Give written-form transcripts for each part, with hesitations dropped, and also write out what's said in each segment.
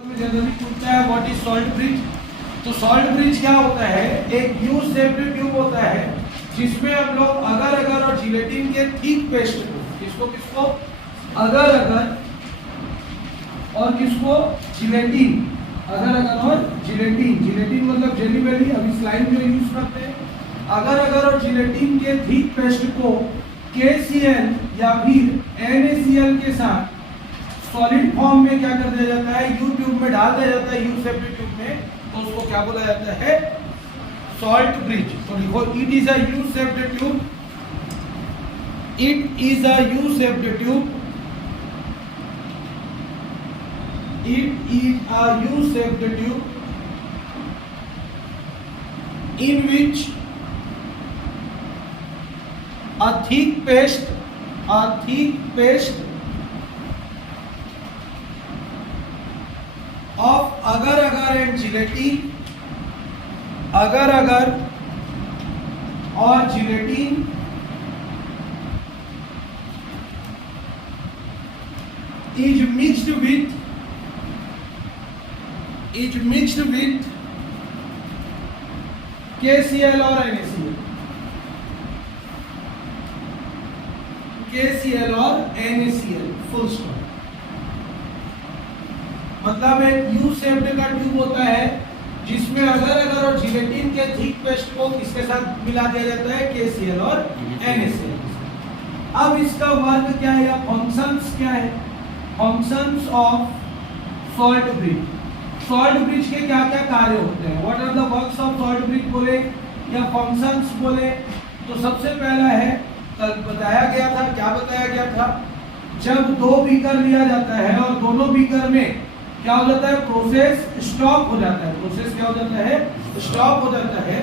Generally पूछता है what is salt bridge. तो सॉल्ट ब्रिज क्या होता है, एक यू शेप्ड ट्यूब होता है जिसमें हम लोग अगर अगर और जिलेटिन के थिक पेस्ट को किसको अगर अगर और किसको जिलेटिन, अगर अगर और जिलेटिन मतलब जेली बेली, अभी स्लाइड जो यूज करते हैं, अगर अगर और जिलेटिन के थिक पेस्ट को KCl या फिर NaCl के साथ सॉलिड फॉर्म में क्या कर दिया जाता है, यू ट्यूब में डाल दिया जाता है, यू शेप्ड ट्यूब में, तो उसको क्या बोला जाता है, सॉल्ट ब्रिज। तो लिखो it is a U shaped tube, it is a U shaped tube, it is a U shaped tube in which a thick paste of agar agar and gelatin, agar agar और gelatin is mixed with KCl और NaCl, KCl और NaCl, full stop. मतलब एक U shaped का tube होता है जिसमें अगर अगर और जिलेटिन के थिक पेस्ट को किसके साथ मिला दिया जाता है, KCl और NaCl। अब इसका वर्क क्या है या फंक्शंस क्या है, functions of salt bridge. Salt bridge के क्या क्या कार्य होते हैं, what are the works of salt bridge बोले या फंक्शंस बोले, तो सबसे पहला है, कल बताया गया था, क्या बताया गया था, जब दो बीकर लिया जाता है और दोनों बीकर में क्या हो जाता है, प्रोसेस स्टॉप हो जाता है, प्रोसेस क्या हो जाता है, स्टॉप हो जाता है।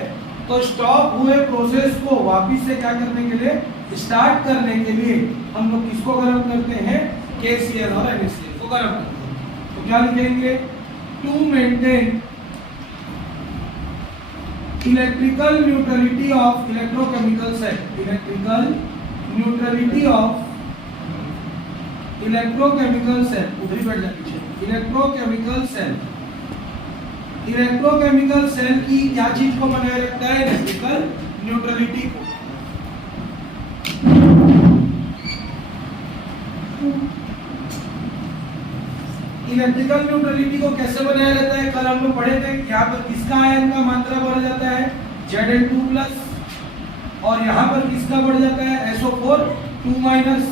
तो स्टॉप हुए प्रोसेस को वापिस से क्या करने के लिए, स्टार्ट करने के लिए हम लोग किसको गर्म करते हैं, KCl और NaCl को गर्म करते हैं। तो क्या लिखेंगे, to maintain electrical neutrality of electrochemical cell, electrical neutrality of electrochemical cell, उधर ही बैठ जा पीछे, electrochemical cell, इलेक्ट्रोकेमिकल सेल की क्या चीज को बनाए रखता है, इलेक्ट्रिकल न्यूट्रलिटी को। इलेक्ट्रिकल न्यूट्रलिटी को कैसे बनाया जाता है, कल हम लोग पढ़े थे, यहाँ पर किसका आयन का मात्रा बढ़ जाता है, Zn2+, और यहाँ पर किसका बढ़ जाता है, SO4 2-।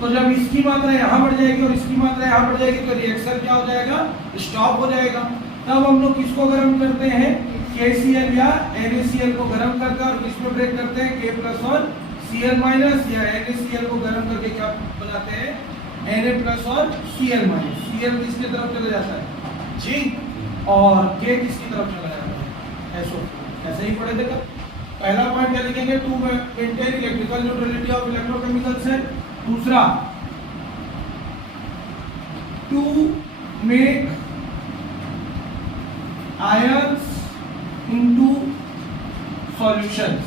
तो जब इसकी मात्रा यहाँ बढ़ जाएगी और इसकी मात्रा यहाँ बढ़ जाएगी तो रिएक्शन क्या हो जाएगा, स्टॉप हो जाएगा। तब हम लोग किसको गर्म करते हैं, KCl या NaCl को गर्म करते हैं और किसमें ब्रेक करते हैं, K+ और Cl- या NaCl को गर्म करके क्या बनाते हैं, Na+ और Cl-। Cl किसकी तरफ चला जाता है, जिंक, और K किसकी तरफ चला जाता है, SO। ऐसे ही पढ़े थे कब। पहला पॉइंट क्या लिखेंगे, to maintain electrical neutrality of electrochemical cell. दूसरा, to make ions into solutions,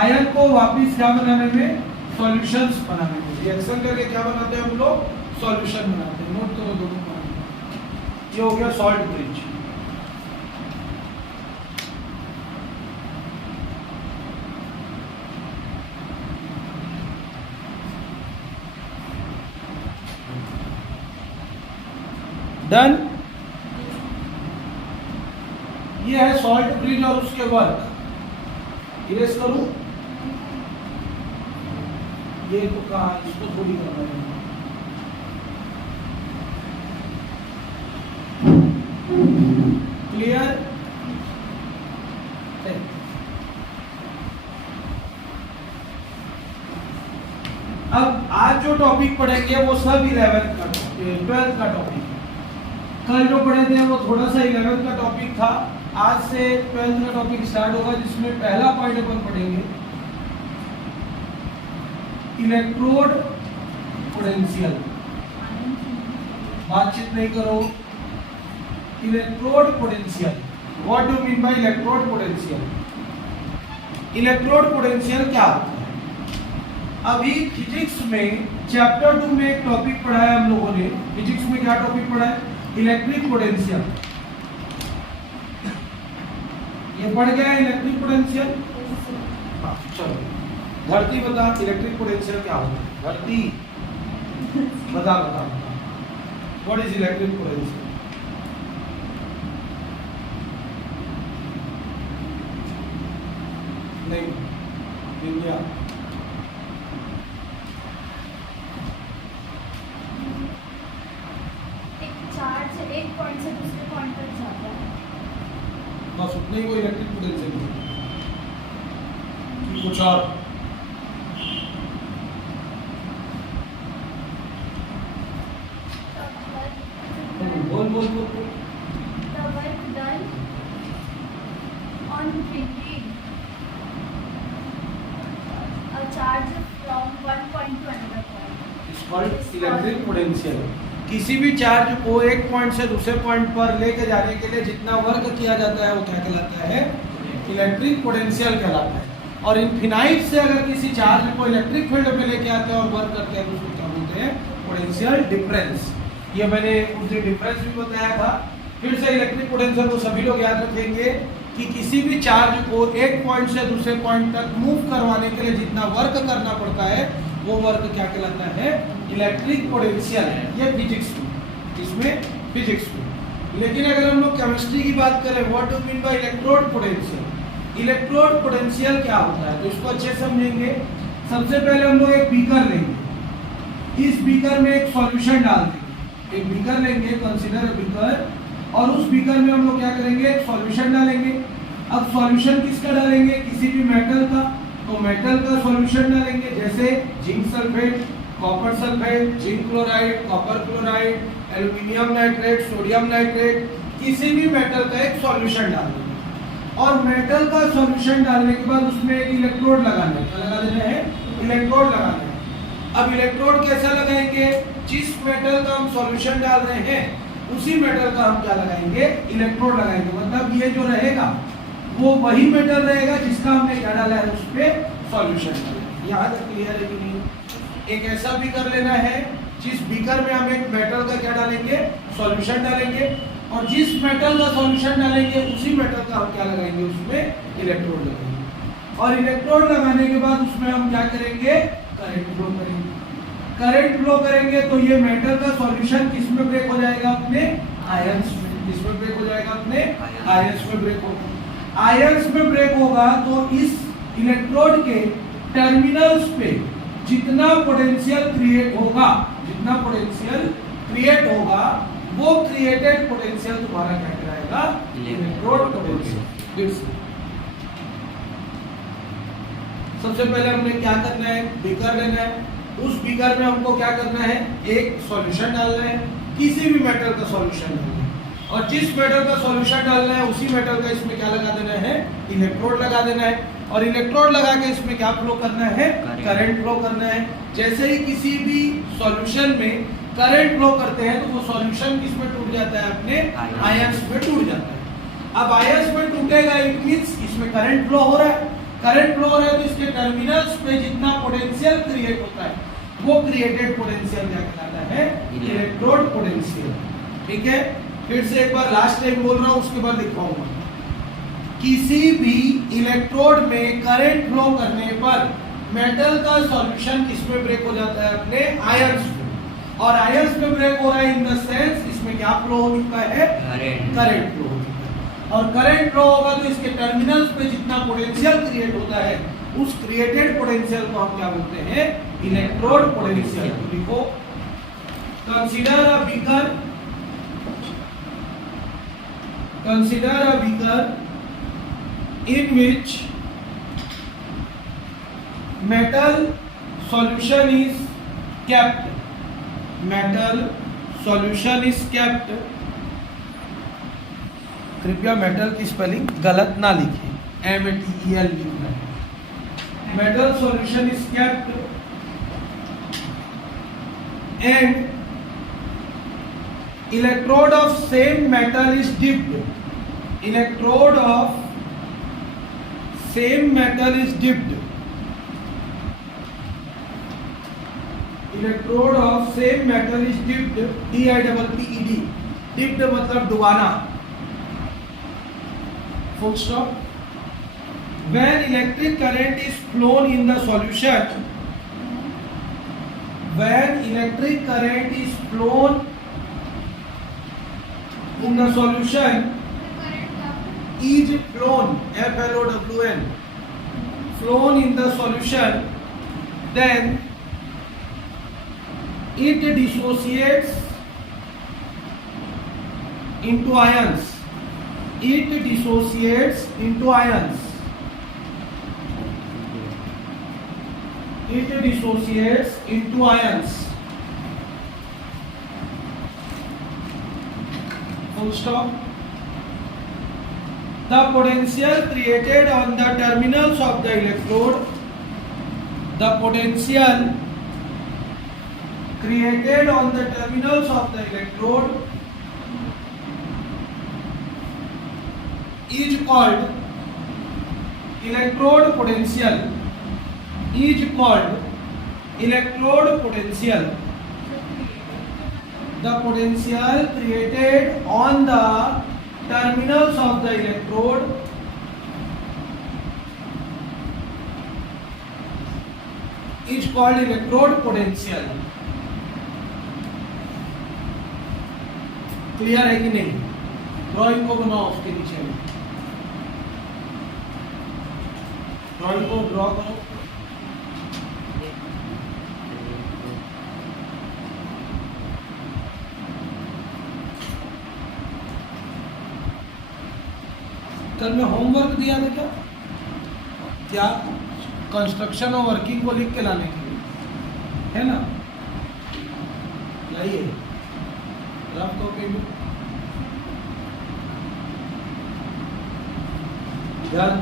ion को वापिस क्या बनाने में, सॉल्यूशंस बनाने में, रिएक्शन करके क्या बनाते हैं हम लोग, सॉल्यूशन बनाते हैं। नोट करो दोनों पॉइंट। ये हो गया सॉल्ट ब्रिज। डन। ये है सॉल्ट ब्रिज और उसके वर्क। इरेज करूं, ये तो कहा, इसको थोड़ी करना है। क्लियर। अब आज जो टॉपिक पढ़ेंगे वो सब 11th का 12th का टॉपिक। कल जो पढ़े थे वो थोड़ा सा 11th का टॉपिक था, आज से 12th का टॉपिक स्टार्ट होगा, जिसमें पहला पॉइंट अपन पढ़ेंगे इलेक्ट्रोड पोटेंशियल। बातचीत नहीं करो, electrode potential, what do mean by electrode potential. Electrode potential क्या होता है, अभी फिजिक्स में चैप्टर 2 में एक टॉपिक पढ़ा है हम लोगों ने। फिजिक्स में क्या टॉपिक पढ़ा है, इलेक्ट्रिक पोटेंशियल, ये पढ़ गया इलेक्ट्रिक पोटेंशियल। हाँ चलो, धरती बता इलेक्ट्रिक पोटेंशियल क्या होता है, धरती बता बता बता, व्हाट इज इलेक्ट्रिक पोटेंशियल? नहीं, इंडिया चार्ज एक पॉइंट से दूसरे पॉइंट तक जाता है, बस उतने ही वो इलेक्ट्रिक पोटेंशियल है, कुछ और? बोल बोल बोल बोल। The work done on bringing a charge from one point to another point it's called electric potential. किसी भी चार्ज को एक पॉइंट से दूसरे पॉइंट पर लेके जाने के लिए जितना वर्क किया जाता है वो क्या कहलाता है, इलेक्ट्रिक पोटेंशियल कहलाता है। और इनफिनाइट से अगर किसी चार्ज को इलेक्ट्रिक फील्ड में लेके आते हैं और वर्क करते हैं तो उसको क्या बोलते हैं, पोटेंशियल डिफरेंस। ये मैंने उस दिन डिफरेंस भी बताया था। फिर से इलेक्ट्रिक पोटेंशियल को सभी लोग याद रखेंगे कि किसी भी चार्ज को एक पॉइंट से दूसरे पॉइंट तक मूव करवाने के लिए जितना वर्क करना पड़ता है वो वर्क क्या कहलाता है, इलेक्ट्रिक पोटेंशियल है। ये फिजिक्स में, इसमें फिजिक्स में। लेकिन अगर हम लोग केमिस्ट्री की बात करें, what do mean by electrode potential, electrode potential क्या होता है, तो इसको अच्छे से समझेंगे। सबसे पहले हम लोग एक बीकर लेंगे, इस बीकर में एक सॉल्यूशन डाल देंगे, एक बीकर लेंगे, कंसीडर अ बीकर, और उस बीकर में हम लोग क्या करेंगे, एक सॉल्यूशन डालेंगे। अब सॉल्यूशन किसका डालेंगे, किसी भी मेटल का, तो मेटल का सॉल्यूशन डालेंगे, जैसे zinc sulphate, copper sulphate, zinc chloride, copper chloride, aluminium nitrate, sodium nitrate, किसी भी मेटल का एक सॉल्यूशन डाल देंगे। और मेटल का सॉल्यूशन डालने के बाद उसमें एक इलेक्ट्रोड लगाना है, क्या लगा देना है, इलेक्ट्रोड लगाना है। अब इलेक्ट्रोड कैसा लगाएंगे, जिस मेटल का हम सॉल्यूशन डाल रहे हैं उसी मेटल का हम क्या लगाएंगे, इलेक्ट्रोड लगाएंगे। मतलब ये जो रहेगा वो वही मेटल रहेगा जिसका हमने क्या डाला है, उस पे सॉल्यूशन डाला है। यहाँ तक क्लियर है कि नहीं? एक ऐसा बीकर लेना है जिस बीकर में हम एक मेटल का क्या डालेंगे, सॉल्यूशन डालेंगे, और जिस मेटल का सॉल्यूशन डालेंगे उसी मेटल का हम क्या लगाएंगे, उसमें इलेक्ट्रोड लगाएंगे। और इलेक्ट्रोड लगाने के बाद उसमें हम क्या करेंगे, करंट फ्लो करेंगे। करंट फ्लो करेंगे तो ये मेटल का सॉल्यूशन किस में ब्रेक हो जाएगा, अपने आयंस में। किसमें ब्रेक हो जाएगा, अपने आयंस में ब्रेक होगा। आयंस में ब्रेक होगा तो इस इलेक्ट्रोड के टर्मिनल्स पे जितना पोटेंशियल क्रिएट होगा, जितना पोटेंशियल क्रिएट होगा, वो क्रिएटेड पोटेंशियल तुम्हारा क्या कहलाएगा, इलेक्ट्रोड पोटेंशियल। सबसे पहले हमने क्या करना है, बीकर लेना है, उस बीकर में हमको क्या करना है, एक सॉल्यूशन डालना है, किसी भी मेटल का सॉल्यूशन डालना है, और जिस मेटल का सॉल्यूशन डालना है उसी मेटल का इसमें क्या लगा देना है, इलेक्ट्रोड लगा देना है। और इलेक्ट्रोड लगा के इसमें क्या फ्लो करना है, करंट फ्लो करना है। जैसे ही किसी भी सॉल्यूशन में करंट फ्लो करते हैं तो वो सॉल्यूशन किसमें टूट जाता है, अपने आयंस में टूट जाता है। अब आयंस में टूटेगा, इट मींस इसमें करंट फ्लो हो रहा है। करंट फ्लो हो रहा है तो इसके टर्मिनल्स पे जितना पोटेंशियल क्रिएट होता है वो क्रिएटेड पोटेंशियल क्या कहलाता है, इलेक्ट्रोड पोटेंशियल। ठीक है, फिर से एक बार लास्ट टाइम बोल रहा हूँ, उसके बाद दिखाऊंगा। किसी भी इलेक्ट्रोड में करंट फ्लो करने पर मेटल का सॉल्यूशन किसमें ब्रेक हो जाता है, अपने आयंस में। और आयंस में ब्रेक हो रहा है इन द सेंस इसमें क्या फ्लो हो चुका है, करंट फ्लो हो चुका है। और करंट फ्लो होगा तो इसके टर्मिनल्स पे जितना पोटेंशियल क्रिएट होता है उस क्रिएटेड पोटेंशियल को हम क्या बोलते हैं, इलेक्ट्रोड पोटेंशियल। लिखो, consider a beaker, consider a beaker in which metal solution is kept, metal solution is kept। कृपया मेटल की स्पेलिंग गलत ना लिखें, METAL लिखना है। Metal solution is kept and electrode of same metal is dipped, electrode of same metal is dipped, electrode of same metal is dipped, DIPPED, dipped मतलब डुबाना, full stop. When electric current is flown in the solution, when electric current is flown in the solution, is flown, F-L-O-W-N, flown in the solution, then it dissociates into ions. It dissociates into ions. It dissociates into ions. Full stop. The potential created on the terminals of the electrode, the potential created on the terminals of the electrode is called electrode potential. Is called electrode potential. The potential created on the terminals of the electrode is called electrode potential. Clear है कि नहीं? Drawing को बनाओ उसके नीचे में, drawing को draw करो। कल में होमवर्क दिया था क्या कंस्ट्रक्शन और वर्किंग को लिख के लाने के लिए, है ना? लाइए रफ कॉपी में यार,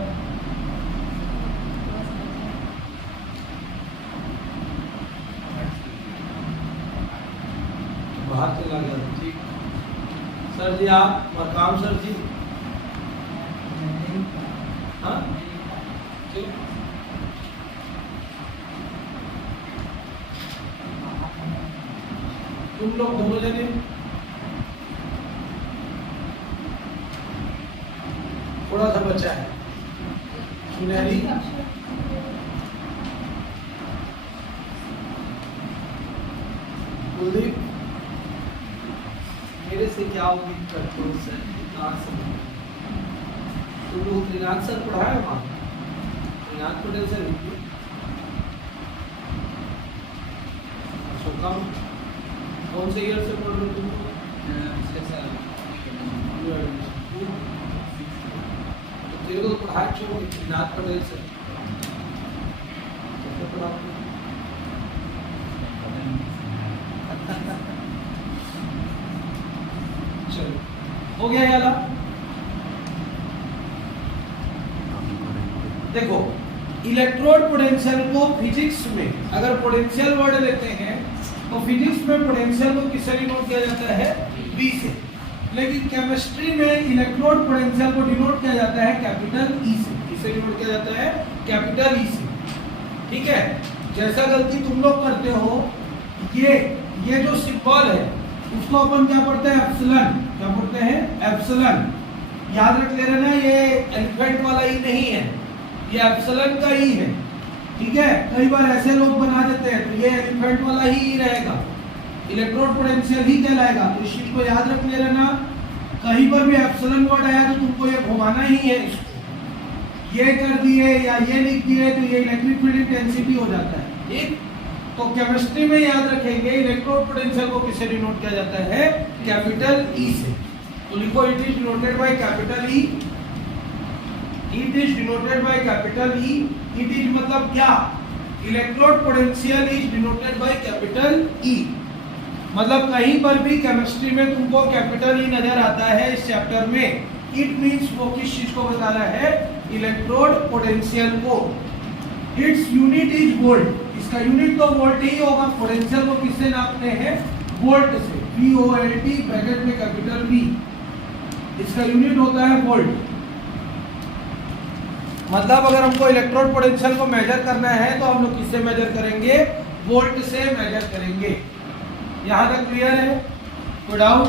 बाहर चला गया। ठीक सर जी, आप मकाम सर जी, हाँ तुम लोग दोनों जने थोड़ा सा बचा है। सुनहरी कुलदीप, मेरे से क्या उम्मीद करते हो सर? तुम लोग त्रिनाथ सर पढ़ाए वहाँ, त्रिनाथ पटेल सर लिखिए। कम कौन से ईयर से पढ़ रहे हो तुम? तेरे को पढ़ाए क्यों त्रिनाथ पटेल सर? चलो हो गया याला। देखो इलेक्ट्रोड पोटेंशियल को फिजिक्स में अगर पोटेंशियल वर्ड लेते हैं तो फिजिक्स में पोटेंशियल को किससे डिनोट किया जाता है? V से। लेकिन केमिस्ट्री में इलेक्ट्रोड पोटेंशियल को डिनोट किया जाता है कैपिटल E से। किससे डिनोट किया जाता है? कैपिटल E से। ठीक है, जैसा गलती तुम लोग करते हो, ये जो सिंबल है उसको अपन क्या पढ़ते हैं? एप्सिलॉन। क्या पढ़ते हैं? एप्सिलॉन। याद रख ले रहना, ये एलिफेंट वाला ही नहीं है, ये एप्सिलॉन का ही है। ठीक है, कई बार ऐसे लोग बना देते हैं तो ये एलिफेंट वाला ही रहेगा, इलेक्ट्रोड पोटेंशियल ही कहलाएगा। तो इस चीज को याद रख ले रहना, कहीं पर भी एप्सिलॉन वर्ड आया तो तुमको ये घुमाना ही है इसको। ये कर दिए या ये लिख दिए तो ये इलेक्ट्रिक फील्ड इंटेंसिटी हो जाता है। ठीक, तो केमिस्ट्री में याद रखेंगे इलेक्ट्रोड पोटेंशियल को किससे डिनोट किया जाता है? कैपिटल ई से। तो लिखो it is denoted by capital E. It is denoted by capital E. It is मतलब क्या? Electrode potential is denoted by capital E. मतलब कहीं पर भी केमिस्ट्री में तुमको कैपिटल ई नजर आता है इस चैप्टर में, इट मींस वो किस चीज को बता रहा है? इलेक्ट्रोड पोटेंशियल को। Its unit is volt. इसका यूनिट तो वोल्ट ही होगा। पोटेंशियल को किससे नापते हैं? वोल्ट से। VOLT ब्रैकेट में कैपिटल V। इसका यूनिट होता है वोल्ट। मतलब अगर हमको इलेक्ट्रोड पोटेंशियल को मेजर करना है तो हम लोग किससे मेजर करेंगे? वोल्ट से मेजर करेंगे। यहां तक क्लियर है? कोई डाउट?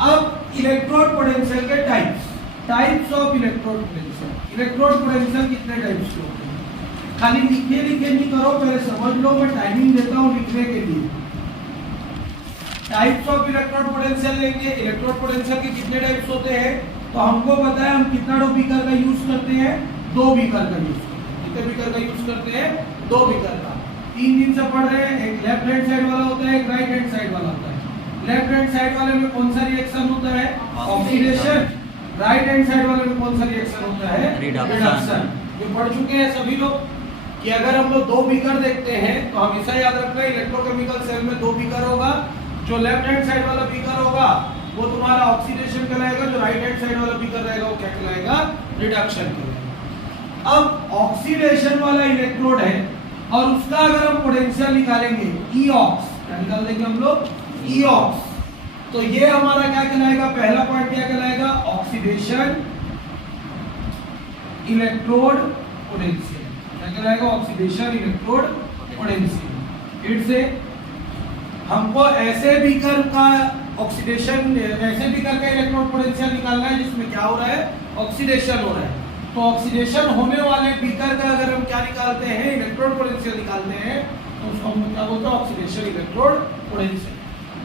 अब इलेक्ट्रोड पोटेंशियल के types of electrode potential. Electrode potential कितने टाइप्स के होते हैं? खाली लिखे नहीं करो, पहले समझ लो। मैं टाइमिंग देता हूं लिखने के लिए। टाइप्स ऑफ इलेक्ट्रोड पोटेंशियल लेंगे। इलेक्ट्रोड पोटेंशियल के कितने टाइप्स होते हैं? तो हमको पता है हम कितना बीकर का यूज करते हैं, 2 बीकर का यूज करते हैं। कितने बीकर का यूज करते हैं? 2 बीकर का। 3 दिन से पढ़ रहे हैं। एक लेफ्ट हैंड साइड वाला होता है, एक राइट हैंड साइड वाला होता है। लेफ्ट हैंड साइड वाले में कौन सा रिएक्शन होता है? ऑक्सीडेशन। राइट हैंड साइड वाले में कौन सा रिएक्शन होता है? रिडक्शन। ये पढ़ चुके हैं सभी लोग कि अगर हम लोग 2 बीकर देखते हैं तो हमेशा याद रखना इलेक्ट्रोकेमिकल सेल में 2 बीकर होगा। जो लेफ्ट हैंड साइड वाला बीकर होगा वो तुम्हारा ऑक्सीडेशन कहलाएगा, जो राइट हैंड साइड वाला बीकर रहेगा वो क्या कहलाएगा? रिडक्शन कहलाएगा। अब ऑक्सीडेशन वाला इलेक्ट्रोड है और उसका अगर हम पोटेंशियल निकालेंगे ईऑक्स, क्या निकाल देंगे हम लोग? ईऑक्स। तो ये हमारा क्या कहलाएगा? पहला पॉइंट क्या कहलाएगा? Oxidation electrode potential. क्या कहलाएगा? Oxidation electrode potential. फिर से हमको ऐसे बीकर का ऑक्सीडेशन, ऐसे बीकर का इलेक्ट्रोड पोटेंशियल निकालना है जिसमें क्या हो रहा है? ऑक्सीडेशन हो रहा है। तो ऑक्सीडेशन होने वाले बीकर का अगर हम क्या निकालते हैं? इलेक्ट्रोड पोटेंशियल निकालते हैं, तो उसको हम क्या बोलते हैं? Oxidation electrode potential.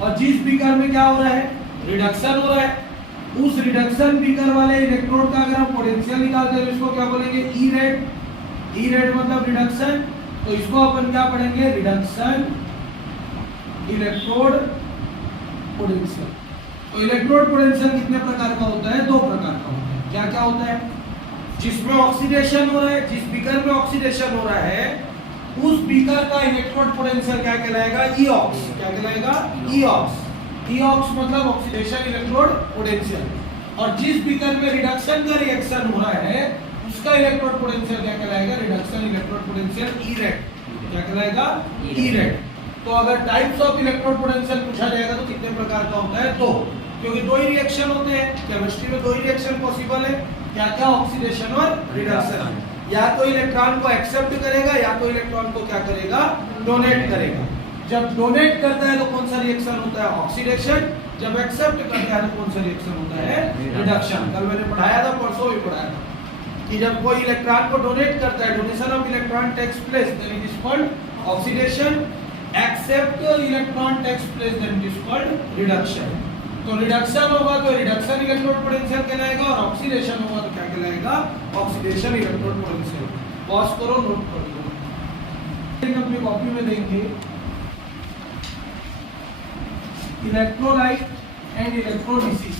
और जिस बीकर में क्या हो रहा है? रिडक्शन हो रहा है, उस रिडक्शन बीकर वाले इलेक्ट्रोड का अगर हम पोटेंशियल निकालते हैं तो इसको क्या बोलेंगे? ई रेट। ई रेट मतलब रिडक्शन। तो इसको अपन क्या पढ़ेंगे? Reduction electrode potential. तो इलेक्ट्रोड पोटेंशियल कितने प्रकार का होता है? 2 प्रकार का होता है। क्या क्या होता है? जिसमें ऑक्सीडेशन हो रहा है, जिस बीकर में ऑक्सीडेशन हो रहा है उस बीकर का इलेक्ट्रोड पोटेंशियल क्या कहलाएगा? ईऑक्स। क्या कहलाएगा? ईऑक्स। ईऑक्स मतलब ऑक्सीडेशन इलेक्ट्रोड पोटेंशियल। और जिस बीकर में रिडक्शन का रिएक्शन हो रहा है उसका इलेक्ट्रोड पोटेंशियल क्या कहलाएगा? रिडक्शन इलेक्ट्रोड पोटेंशियल ई रेट। क्या कहलाएगा? ई रेट। तो अगर टाइप्स ऑफ इलेक्ट्रोड पोटेंशियल पूछा जाएगा तो कितने प्रकार का होता है? 2, क्योंकि 2 ही रिएक्शन होते हैं। केमिस्ट्री में 2 ही रिएक्शन पॉसिबल है। क्या क्या? ऑक्सीडेशन और रिडक्शन। या तो इलेक्ट्रॉन को एक्सेप्ट करेगा या तो इलेक्ट्रॉन को क्या करेगा? डोनेट करेगा। जब डोनेट करता है तो कौन सा रिएक्शन होता है? ऑक्सीडेशन। जब एक्सेप्ट करता है तो कौन सा रिएक्शन होता है? रिडक्शन। कल मैंने पढ़ाया था, परसों भी पढ़ाया था कि जब कोई इलेक्ट्रॉन को डोनेट करता है, donation of electron takes place, then it is called oxidation. Accept electron takes place, then it is called reduction. तो रिडक्शन होगा तो रिडक्शन इलेक्ट्रोड पोटेंशियल कहलाएगा और ऑक्सीडेशन होगा तो क्या कहलाएगा? Oxidation electrode potential. पॉज करो, नोट कर लो। अपनी कॉपी में देंगे electrolyte and electrolysis.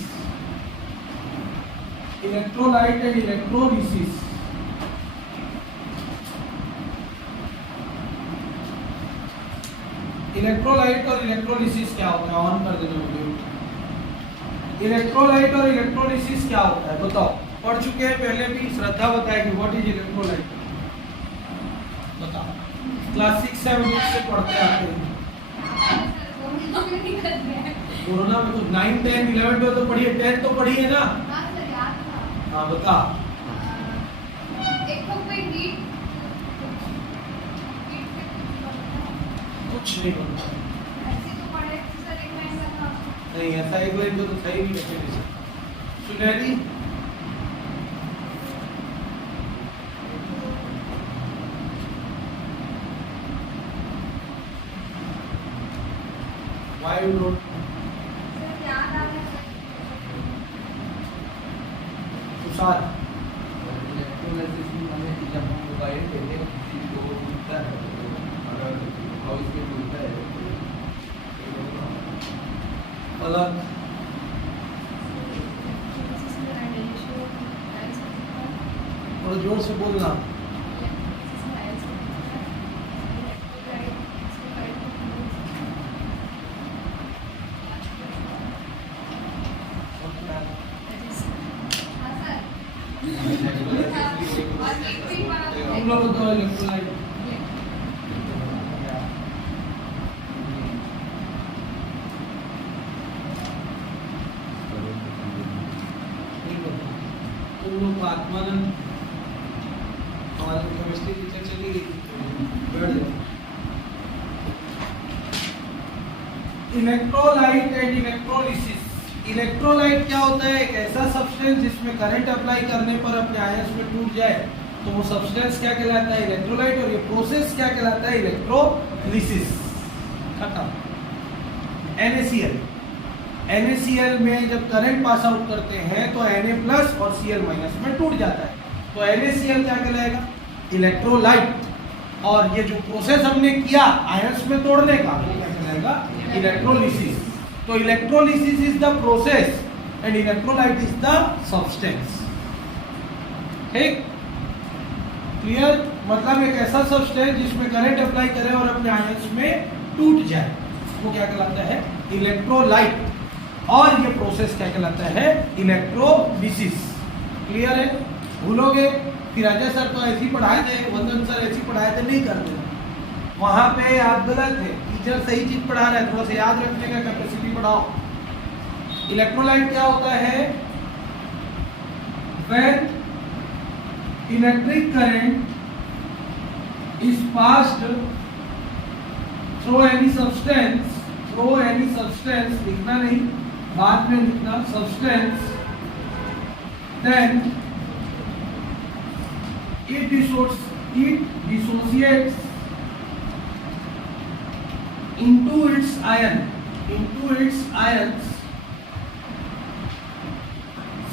Electrolyte and electrolysis. Electrolyte और इलेक्ट्रोलिसिस क्या होता है? ऑन कर देना वीडियो। इलेक्ट्रोलाइट और इलेक्ट्रोलिसिस क्या होता है बताओ? पढ़ चुके हैं पहले भी। श्रद्धा बताएगी व्हाट इज इलेक्ट्रोलाइट। बताओ। क्लास 6 7 8 से पढ़ते आते हैं। कोरोना में तो 9 10 11 12 तो पढ़ी है, 10 तो पढ़ी है ना? हाँ बता। कुछ नहीं बनता। नहीं, ऐसा एक लाइन तो सही नहीं लिखे। सुनहरी why you don't? तुषार अलग और जोर से बोलना। तुम लोग तो इलेक्ट्रोलाइट आत्मानंद हमारे केमिस्ट्री टीचर चली गई, बैठ जाओ। Electrolyte and electrolysis. इलेक्ट्रोलाइट क्या होता है? एक ऐसा सब्सटेंस जिसमें करंट अप्लाई करने पर अपने आयंस में टूट जाए, तो वो सब्सटेंस क्या कहलाता है? इलेक्ट्रोलाइट। और ये प्रोसेस क्या कहलाता है? इलेक्ट्रोलिसिस। खत्म। NaCl, NaCl में जब करंट पास आउट करते हैं तो Na+ और Cl- में टूट जाता है, तो NaCl क्या कहलाएगा? इलेक्ट्रोलाइट। और ये जो प्रोसेस हमने किया आयंस में तोड़ने का, वो क्या कहलाएगा? इलेक्ट्रोलिसिस। तो electrolysis is the process and electrolyte is the substance. ठीक, क्लियर? मतलब एक ऐसा सब्सटेंस जिसमें करंट अप्लाई करें और अपने आयंस में टूट जाए, वो क्या कहलाता है? इलेक्ट्रोलाइट। और ये प्रोसेस क्या कहलाता है? इलेक्ट्रोलिसिस। क्लियर है? भूलोगे कि राजा सर तो ऐसे ही पढ़ाए थे, वंदन सर ऐसे ही पढ़ाए थे, नहीं करते। वहां पे आप गलत है, टीचर सही चीज पढ़ा रहा है, थोड़ा सा याद रखने का कैपेसिटी बढ़ाओ। इलेक्ट्रोलाइट क्या होता है? When electric current is passed through any substance, लिखना नहीं, बाद में लिखना, substance, then it dissociates into its ions.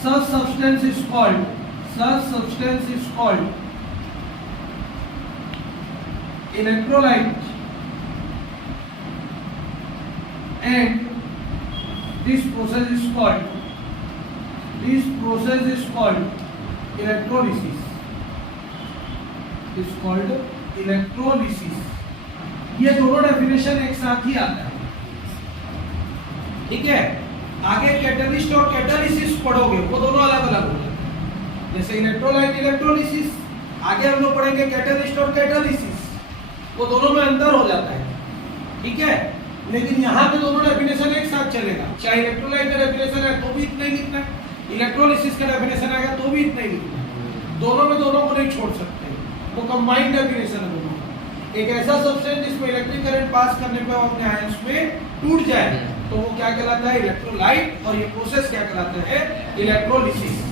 Such substance is called electrolyte, and this process is called electrolysis. Is called electrolysis. ये दोनों डेफिनेशन एक साथ ही आता है, ठीक है? आगे कैटलिस्ट और कैटालिसिस पढ़ोगे, वो दोनों अलग अलग होंगे। जैसे इलेक्ट्रोलाइट, इलेक्ट्रोलिसिस, आगे हम लोग पढ़ेंगे कैटलिस्ट और कैटालिसिस, वो दोनों में अंतर हो जाता है, ठीक है? लेकिन यहाँ पे दोनों डेफिनेशन एक साथ चलेगा। चाहे इलेक्ट्रोलाइट का डेफिनेशन है तो भी इतना ही लिखना है, इलेक्ट्रोलिसिस का डेफिनेशन आएगा तो भी इतना ही लिखना है। दोनों में दोनों को नहीं छोड़ सकते, वो कंबाइंड डेफिनेशन है दोनों। एक ऐसा सब्सटेंस जिसमें इलेक्ट्रिक करंट पास करने पर अपने आयंस में टूट जाए, तो वो क्या कहलाता है? इलेक्ट्रोलाइट। और ये प्रोसेस क्या कहलाता है? इलेक्ट्रोलिसिस।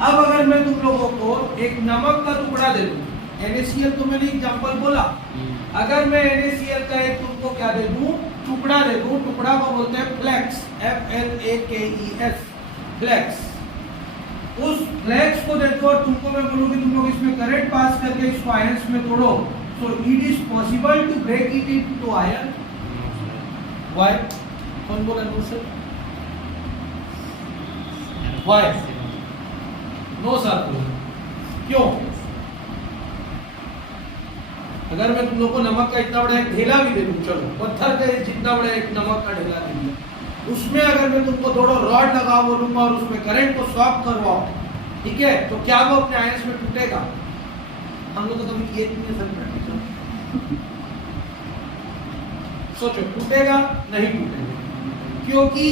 अब अगर मैं तुम लोगों को एक नमक का टुकड़ा दे दूं, NaCl तो मैंने एग्जांपल बोला, अगर मैं NaCl का एक तुमको क्या दे दूं? टुकड़ा दे दूं, टुकड़ा को बोलते हैं फ्लेक्स, FLAKES, फ्लेक्स। उस फ्लेक्स को देखो और तुमको मैं बोलूं कि तुम लोग इसमें करंट पास करके इसको आयंस में तोड़ो, so it is possible to break it into iron. Why? कौन बोला no sir? Why? No sir बोला। क्यों? अगर मैं तुम लोग को नमक का इतना बड़ा एक ढेला भी दे दूं, चलो पत्थर का जितना बड़ा एक नमक का ढेला दे दूं, उसमें अगर मैं तुमको थोड़ा रॉड लगाओ बोलूंगा और उसमें करंट को स्वैप करवाओ, ठीक है, तो क्या वो अपने आयंस में टूटेगा? हम लोग तो कभी किए नहीं सर, सोचो टूटेगा? नहीं टूटेगा, क्योंकि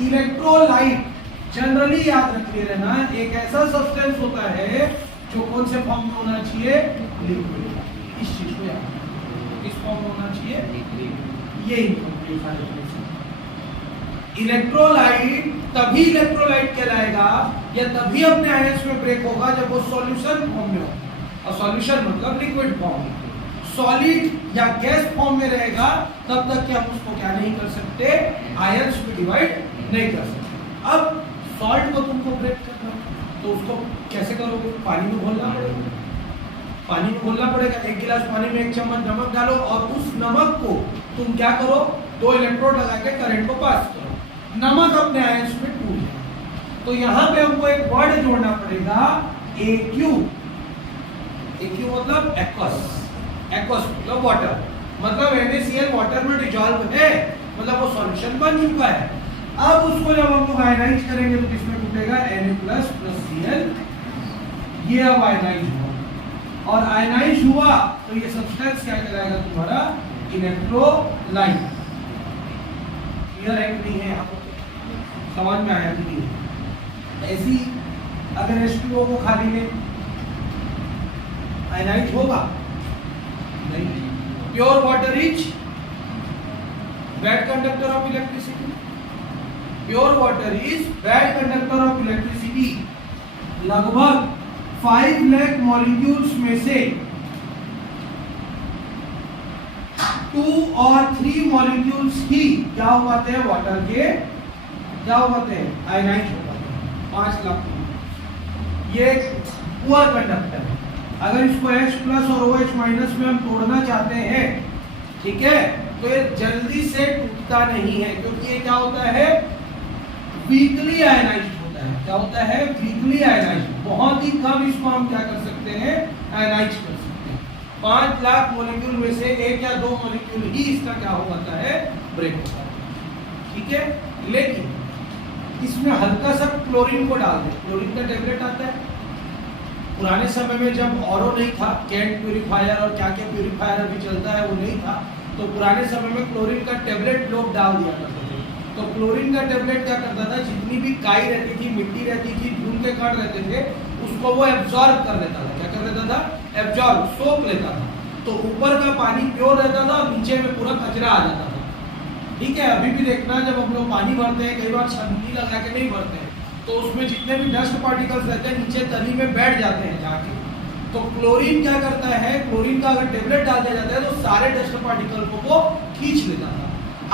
इलेक्ट्रोलाइट जनरली याद रखिए रहना, एक ऐसा सब्सटेंस होता है जो कौन से फॉर्म में होना चाहिए? लिक्विड। इस चीज को याद, किस फॉर्म में होना चाहिए? ये इलेक्ट्रोलाइट तभी इलेक्ट्रोलाइट कहलाएगा या तभी अपने आयंस में ब्रेक होगा जब वो सॉल्यूशन फॉर्म में हो। और सॉल्यूशन मतलब लिक्विड फॉर्म। सॉलिड या गैस फॉर्म में रहेगा तब तक कि हम उसको क्या नहीं कर सकते? आयंस में डिवाइड नहीं कर सकते। अब सॉल्ट को तुमको ब्रेक करना तो उसको कैसे करोगे? पानी में घोलना पड़ेगा, पानी में घोलना पड़ेगा। एक गिलास पानी में 1 चम्मच नमक डालो और उस नमक को तुम क्या करो? 2 इलेक्ट्रोड लगा के करंट को पास करो, नमक अपने आयंस में टूट जाए। तो यहाँ पे हमको एक वर्ड जोड़ना पड़ेगा, AQ। AQ मतलब एक्वस, एक्वस मतलब वाटर, मतलब NaCl वाटर में डिजॉल्व है, मतलब वो सॉल्यूशन बन चुका है। अब उसको जब हम लोग आयनाइज करेंगे तो किसमें टूटेगा? Na+ + Cl। ये अब आयनाइज हुआ, और आयनाइज हुआ तो ये सब्सटेंस क्या कहलाएगा तुम्हारा? इलेक्ट्रोलाइट। क्लियर है कि नहीं है? आपको समझ में आया कि नहीं? ऐसी अगर H2O को खाली ले, आयनाइज होगा? नहीं। Pure water is bad conductor of electricity, pure water is bad conductor of electricity. लगभग 5 लाख मॉलिक्यूल्स में से 2 और 3 मॉलिक्यूल्स ही क्या हो पाते हैं, वाटर के क्या हो पाते हैं, आयनाइज हो पाते हैं। 5 लाख ये पुअर कंडक्टर है। अगर इसको H प्लस और OH माइनस में हम तोड़ना चाहते हैं, ठीक है, तो ये जल्दी से टूटता नहीं है, क्योंकि ये क्या होता है, वीकली आयनाइज्ड होता है। क्या होता है, वीकली आयनाइज्ड। बहुत ही कम इसको हम क्या कर सकते हैं, आयनाइज कर सकते हैं। 5 लाख मॉलिक्यूल में से 1 या 2 मॉलिक्यूल ही इसका क्या हो जाता है, ब्रेक होता है। ठीक है, लेकिन इसमें हल्का सा क्लोरीन को डाल दें। क्लोरीन का टेबलेट आता है। पुराने समय में जब ऑरो नहीं था, कैंट प्यूरिफायर और क्या क्या प्यूरिफायर अभी चलता है वो नहीं था, तो पुराने समय में क्लोरीन का टेबलेट लोग डाल दिया करते थे। तो क्लोरीन का टेबलेट क्या करता था, जितनी भी काई रहती थी, मिट्टी रहती थी, धूल के कण रहते थे, उसको वो एब्जॉर्ब कर लेता था। क्या कर देता था, एब्जॉर्ब, सोख लेता था। तो ऊपर का पानी प्योर रहता था और नीचे में पूरा कचरा आ जाता था। ठीक है, अभी भी देखना, जब हम लोग पानी भरते हैं, कई बार छन्नी लगा के नहीं भरते हैं, तो उसमें जितने भी डस्ट पार्टिकल्स रहते हैं नीचे तली में बैठ जाते हैं जाके। तो क्लोरीन क्या करता है, क्लोरीन का अगर टेबलेट डाल दिया जाता है तो सारे डस्ट पार्टिकल को वो खींच लेता था।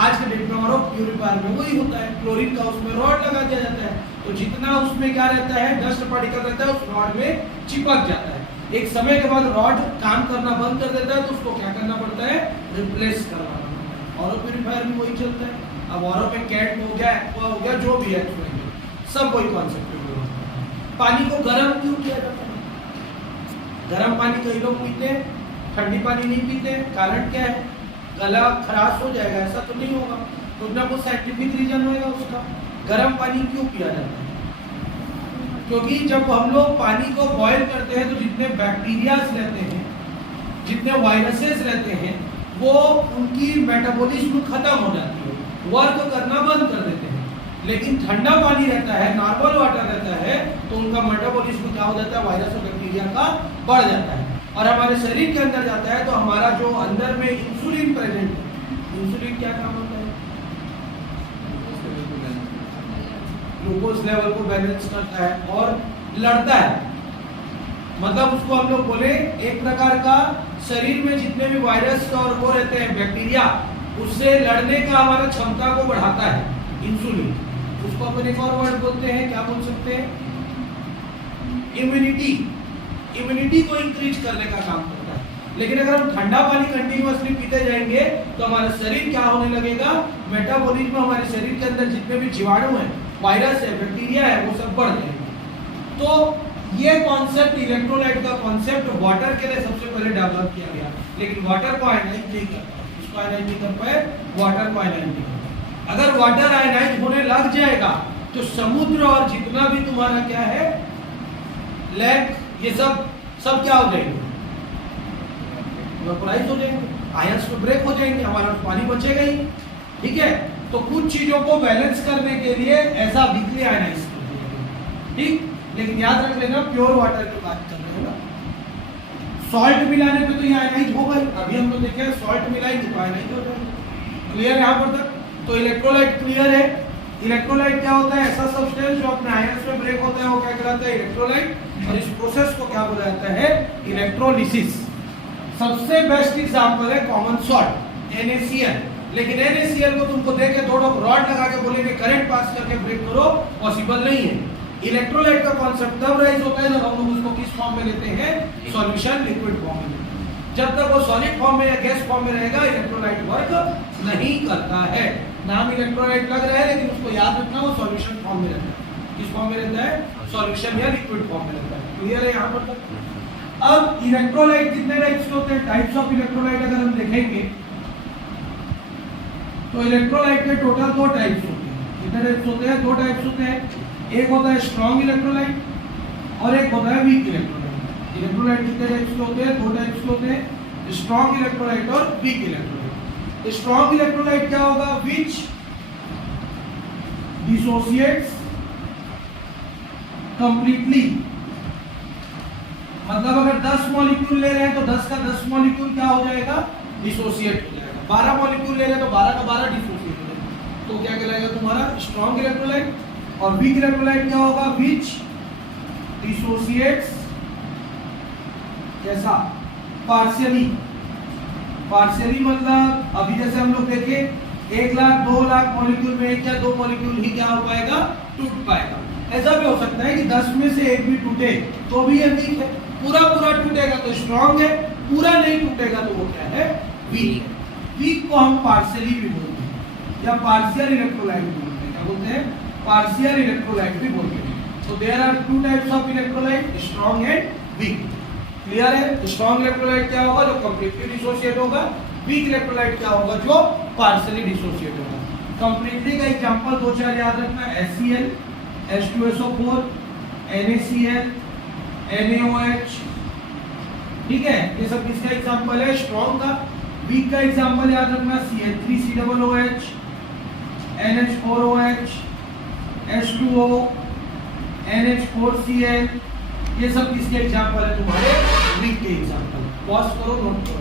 आज के डेट में और प्यूरिफायर में वही होता है, क्लोरीन का उसमें रॉड लगा दिया जाता है, तो जितना उसमें क्या रहता है, डस्ट पार्टिकल रहता है, उस रॉड में चिपक जाता है। एक समय के बाद रॉड काम करना बंद कर देता है, तो उसको क्या करना पड़ता है, रिप्लेस करवाना पड़ता है। और प्यूरिफायर में वही चलता है। अब और में कैट हो गया, एक्वा हो गया, जो भी है सब वही कॉन्सेप्ट है। पानी को गर्म क्यों किया जाता है, गर्म पानी कई लोग पीते हैं, ठंडी पानी नहीं पीते। कारण क्या है, गला खराश हो जाएगा, ऐसा तो नहीं होगा, कुछ ना कुछ साइंटिफिक रीजन होगा उसका। गर्म पानी क्यों पिया जाता है, क्योंकि जब हम लोग पानी को बॉयल करते हैं तो जितने बैक्टीरियाज रहते हैं, जितने वायरसेस रहते हैं, वो उनकी मेटाबॉलिज्म खत्म हो जाती है, वर्क करना बंद कर देते हैं। लेकिन ठंडा पानी रहता है, नॉर्मल वाटर रहता है, तो उनका मेटाबॉलिज्म क्या हो जाता है, वायरस और बैक्टीरिया का बढ़ जाता है और हमारे शरीर के अंदर जाता है। तो हमारा जो अंदर में इंसुलिन प्रेजेंट है, इंसुलिन क्या काम होता है, ग्लूकोज लेवल को बैलेंस करता है और लड़ता है। मतलब उसको हम लोग बोले, एक प्रकार का शरीर में जितने भी वायरस और वो रहते हैं, बैक्टीरिया, उससे लड़ने का हमारा क्षमता को बढ़ाता है इंसुलिन। उसको अपन एक और वर्ड बोलते हैं, क्या बोल सकते हैं, इम्यूनिटी। इम्यूनिटी को इंक्रीज करने का काम करता है। लेकिन अगर हम ठंडा पानी कंटिन्यूअसली पीते जाएंगे तो हमारा शरीर क्या होने लगेगा, मेटाबॉलिज्म, हमारे शरीर के अंदर जितने भी जीवाणु हैं, वायरस है, बैक्टीरिया है, वो सब बढ़ जाएंगे। तो ये कॉन्सेप्ट, इलेक्ट्रोलाइट का कॉन्सेप्ट वाटर के लिए सबसे पहले डेवलप किया गया, लेकिन वाटर को आयनाइज नहीं कर पाए। इसको आयनाइज नहीं कर पाए, वाटर को आयनाइज नहीं कर पाए। अगर वाटर आयनाइज होने लग जाएगा तो समुद्र और जितना भी तुम्हारा क्या है, लेक, ये सब क्या हो जाएंगे, वेपोराइज हो जाएंगे, आयंस में ब्रेक हो जाएंगे, हमारा पानी बचेगा ही। ठीक है, तो कुछ चीजों को बैलेंस करने के लिए ऐसा वीकली आयनाइज कर दिया गया। ठीक, लेकिन याद रख लेना, प्योर वाटर की बात कर रहे हैं ना। सॉल्ट मिलाने पे तो ये आयनाइज होगा ही। अभी हम लोग देखे सॉल्ट मिलाएंगे तो आयनाइज हो जाएगा। क्लियर है यहाँ पर तक? तो इलेक्ट्रोलाइट क्लियर है। इलेक्ट्रोलाइट क्या होता है, ऐसा सब्सटेंस जो अपने आयंस में ब्रेक होता है, वो क्या कहलाता है, इलेक्ट्रोलाइट। और इस प्रोसेस को क्या बोला जाता है, इलेक्ट्रोलिसिस। सबसे बेस्ट एग्जांपल है कॉमन सॉल्ट, NaCl। लेकिन NaCl को तुमको देके दो रॉड लगा के बोलेंगे करंट पास करके ब्रेक करो, पॉसिबल नहीं है। इलेक्ट्रोलाइट का कॉन्सेप्ट तब राइज होता है जब हम लोग उसको किस फॉर्म में लेते हैं, सॉल्यूशन, लिक्विड फॉर्म में। जब तक वो सॉलिड फॉर्म में या गैस फॉर्म में रहेगा, इलेक्ट्रोलाइट वर्क नहीं करता है। नाम इलेक्ट्रोलाइट लग रहा है, लेकिन उसको याद रखना, वो सॉल्यूशन फॉर्म में रहता है। किस फॉर्म में रहता है, सॉल्यूशन या लिक्विड फॉर्म में रहता है। क्लियर है यहाँ पर तक? अब इलेक्ट्रोलाइट कितने टाइप्स के होते हैं, टाइप्स ऑफ इलेक्ट्रोलाइट अगर हम देखेंगे तो इलेक्ट्रोलाइट के टोटल 2 टाइप्स होते हैं। कितने टाइप्स होते हैं, 2 टाइप्स होते हैं। एक होता है स्ट्रॉन्ग इलेक्ट्रोलाइट और एक होता है वीक इलेक्ट्रोलाइट। इलेक्ट्रोलाइट कितने टाइप्स के होते हैं, 2 टाइप्स के होते हैं, स्ट्रॉन्ग इलेक्ट्रोलाइट और वीक इलेक्ट्रोलाइट। स्ट्रॉन्ग इलेक्ट्रोलाइट क्या होगा, विच डिसोसिएट्स कंप्लीटली। मतलब अगर 10 मॉलिक्यूल ले रहे हैं तो 10 का 10 मॉलिक्यूल क्या हो जाएगा, डिसोसिएट हो जाएगा। 12 मॉलिक्यूल ले रहे हैं तो 12 का 12 डिसोसिएट हो जाएगा। तो क्या कहलाएगा तुम्हारा स्ट्रॉन्ग इलेक्ट्रोलाइट। और वीक इलेक्ट्रोलाइट क्या होगा, विच डिसोसिएट्स कैसा, पार्शियली। पार्शियली मतलब अभी जैसे हम लोग देखे 1 लाख 2 लाख मॉलिक्यूल में 1 या 2 मॉलिक्यूल ही क्या हो पाएगा, टूट पाएगा। ऐसा भी हो सकता है कि 10 में से 1 भी टूटे तो भी ये वीक है, पूरा टूटेगा तो स्ट्रॉन्ग है, पूरा नहीं टूटेगा तो वो क्या है, वीक है। वीक को हम पार्शियली भी बोलते हैं या पार्शियल इलेक्ट्रोलाइट भी बोलते हैं। क्या बोलते हैं, पार्शियल इलेक्ट्रोलाइट भी बोलते हैं। तो there are 2 types of electrolyte, strong and weak. Clear है। स्ट्रॉन्ग इलेक्ट्रोलाइट क्या होगा, जो कंप्लीटली डिसोसिएट होगा। वीक इलेक्ट्रोलाइट क्या होगा, जो पार्शियली डिसोसिएट होगा। कंप्लीटली का एग्जांपल 2-4 याद रखना, HCl, H2SO4, NaCl, NaOH, ठीक है, ये सब किसका एग्जांपल है, स्ट्रॉन्ग का। वीक का एग्जांपल याद रखना, CH3COOH, NH4OH, H2O, NH4Cl, ये सब किसके एग्जांपल है, तुम्हारे वीक के एग्जांपल। पॉज करो, नोट करो।